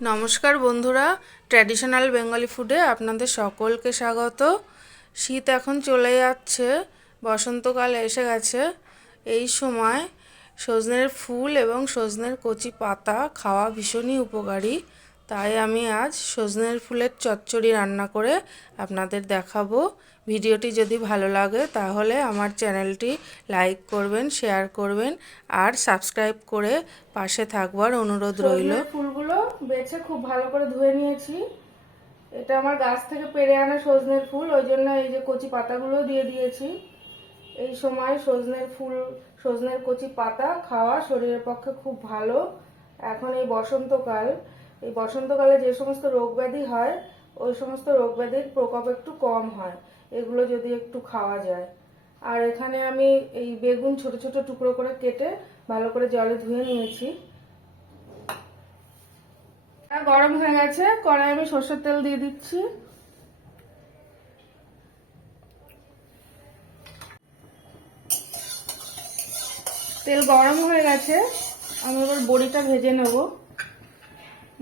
নমস্কার বন্ধুরা, traditional Bengali ফুডে আপনাদের সকলকে স্বাগত। শীত এখন চলে যাচ্ছে, বসন্তকাল এসে গেছে। এই সময় সজনের ফুল এবং সজনের কচি পাতা খাওয়া ভীষণই উপকারী। তাই আমি আজ সজনের ফুলের চচ্চড়ি রান্না করে আপনাদের দেখাবো। ভিডিওটি যদি ভালো লাগে তাহলে আমার চ্যানেলটি লাইক করবেন, শেয়ার করবেন আর সাবস্ক্রাইব করে পাশে থাকবার অনুরোধ রইল। ফুলগুলো বেছে খুব ভালো করে ধুয়ে নিয়েছি। এটা আমার গাছ থেকে পেড়ে আনা সজনের ফুল, ওই জন্য এই যে কচি পাতাগুলো দিয়ে দিয়েছি। এই সময় সজনের কচি পাতা খাওয়া শরীরের পক্ষে খুব ভালো। এখন এই বসন্তকালে যে সমস্ত রোগ ব্যাধি হয়, ওই সমস্ত রোগ ব্যাধির প্রকোপ একটু কম হয় এগুলো যদি একটু খাওয়া যায়। আর এখানে আমি এই বেগুন ছোট ছোট টুকরো করে কেটে ভালো করে জলে ধুয়ে নিয়েছি। গরম হয়ে গেছে, কড়াই আমি সরষের তেল দিয়ে দিচ্ছি। তেল গরম হয়ে গেছে, আমি এবার বড়িটা ভেজে নেব।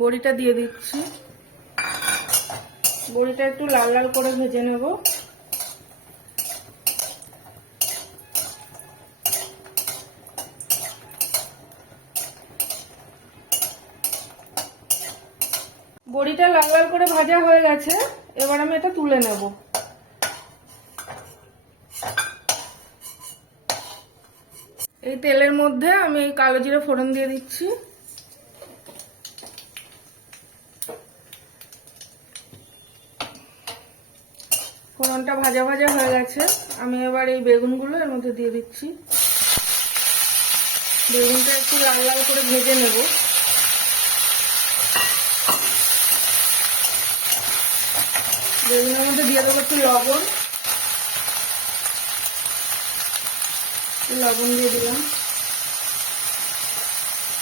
বড়িটা দিয়ে দিচ্ছি। বড়িটা একটু লাল লাল করে ভেজে নেব। বড়িটা লাল লাল করে ভাজা হয়ে গেছে, এবার আমি এটা তুলে নেব। এই তেলের মধ্যে আমি এই কালো জিরে ফোড়ন দিয়ে দিচ্ছি। ফোড়নটা ভাজা ভাজা হয়ে গেছে, আমি এবার এই বেগুনগুলো এর মধ্যে দিয়ে দিচ্ছি। বেগুনটা একটু লাল লাল করে ভেজে নেব। বেগুনের মধ্যে দিয়ে দেবো একটু লবণ। লবণ দিয়ে দিলাম,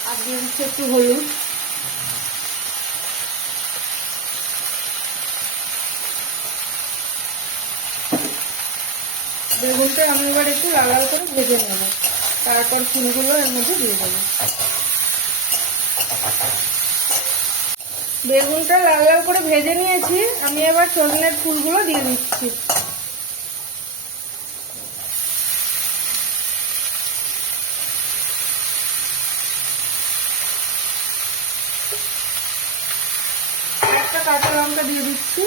আর দিয়ে দিচ্ছি একটু হলুদ। বেগুনটা আমি এবার একটু লাল লাল করে ভেজে নেব, তারপর ফুলগুলো এর মধ্যে দিয়ে দেবো। বেগুনটা লাল লাল করে ভেজে নিয়েছি, আমি এবার সজনের ফুলগুলো দিয়ে দিচ্ছি। একটা কাঁচা লঙ্কা দিয়ে দিচ্ছি।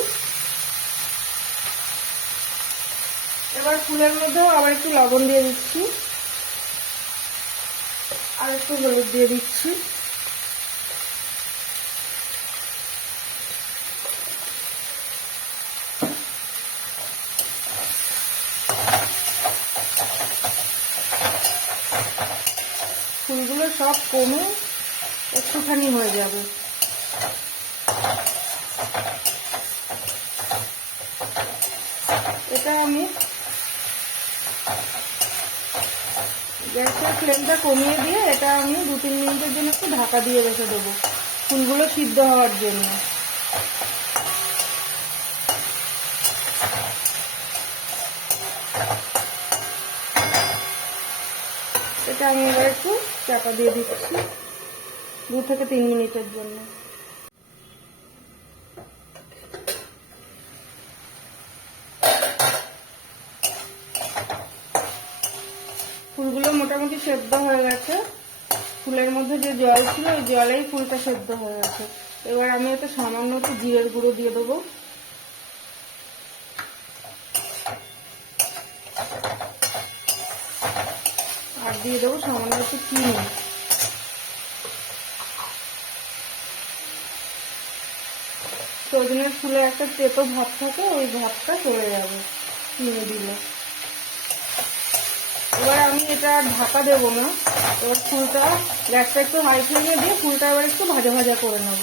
এবার ফুলের মধ্যেও আবার একটু লবণ দিয়ে দিচ্ছি, আর একটু হলুদ দিয়ে দিচ্ছি। ফুলগুলো সব কমে একটুখানি হয়ে যাবে। এটা আমি গ্যাসের ফ্লেমটা কমিয়ে দিয়ে এটা আমি 2-3 মিনিটের জন্য একটু ঢাকা দিয়ে রেখে দেবো, ফুলগুলো সিদ্ধ হওয়ার জন্য। এটা আমি এবার একটু চাপা দিয়ে দিচ্ছি 2 থেকে 3 মিনিটের জন্য। ফুলগুলো মোটামুটি সেদ্ধ হয়ে গেছে। ফুলের মধ্যে যে জল ছিল ওই জলেই ফুলটা সেদ্ধ হয়ে গেছে। এবার আমি এতে সামান্য একটু জিরের গুঁড়ো দিয়ে দেবো, আর দিয়ে দেবো সামান্য একটু চিনি। সজনের ফুলে একটা তেতো ভাব থাকে, ওই ভাবটা চলে যাবে চিনি দিলে। এবার আমি এটা ঢাকা দেবো না, এবার ফুলটা গ্যাসটা একটু হাই ফ্লেমে দিয়ে ফুলটা এবার একটু ভাজা ভাজা করে নেব।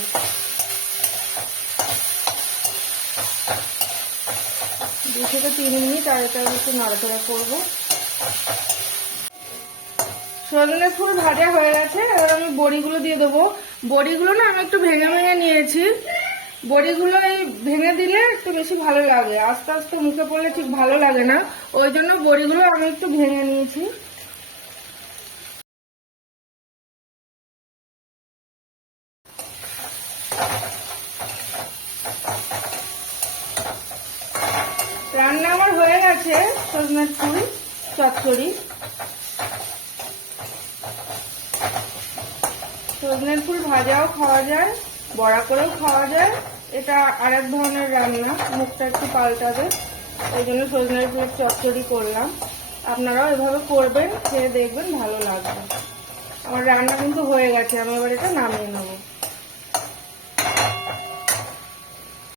2 থেকে 3 মিনিট আর এটা একটু নাড়াচাড়া করবো। সজনে ফুল ভাজা হয়ে গেছে, এবার আমি বড়িগুলো দিয়ে দেবো। বড়িগুলো না আমি একটু ভেঙে ভেঙে নিয়েছি। বড়িগুলো এই ভেঙে দিলে একটু বেশি ভালো লাগে, আস্তে আস্তে মুখে পড়লে ঠিক ভালো লাগে না, ওই জন্য বড়িগুলো আমি একটু ভেঙে নিয়েছি। গেছে সজনের ফুল চচ্চড়ি। সজনের ফুল ভাজাও খাওয়া যায়, বড়া করেও খাওয়া যায়। এটা আরেক ধরনের রান্না, মুখটা একটু পাল্টাবে, এই জন্য সজনের ফুলের চচ্চড়ি করলাম। আপনারাও এভাবে করবেন, খেয়ে দেখবেন ভালো লাগবে। আমার রান্না কিন্তু হয়ে গেছে, আমি এবার এটা নামিয়ে নেবো।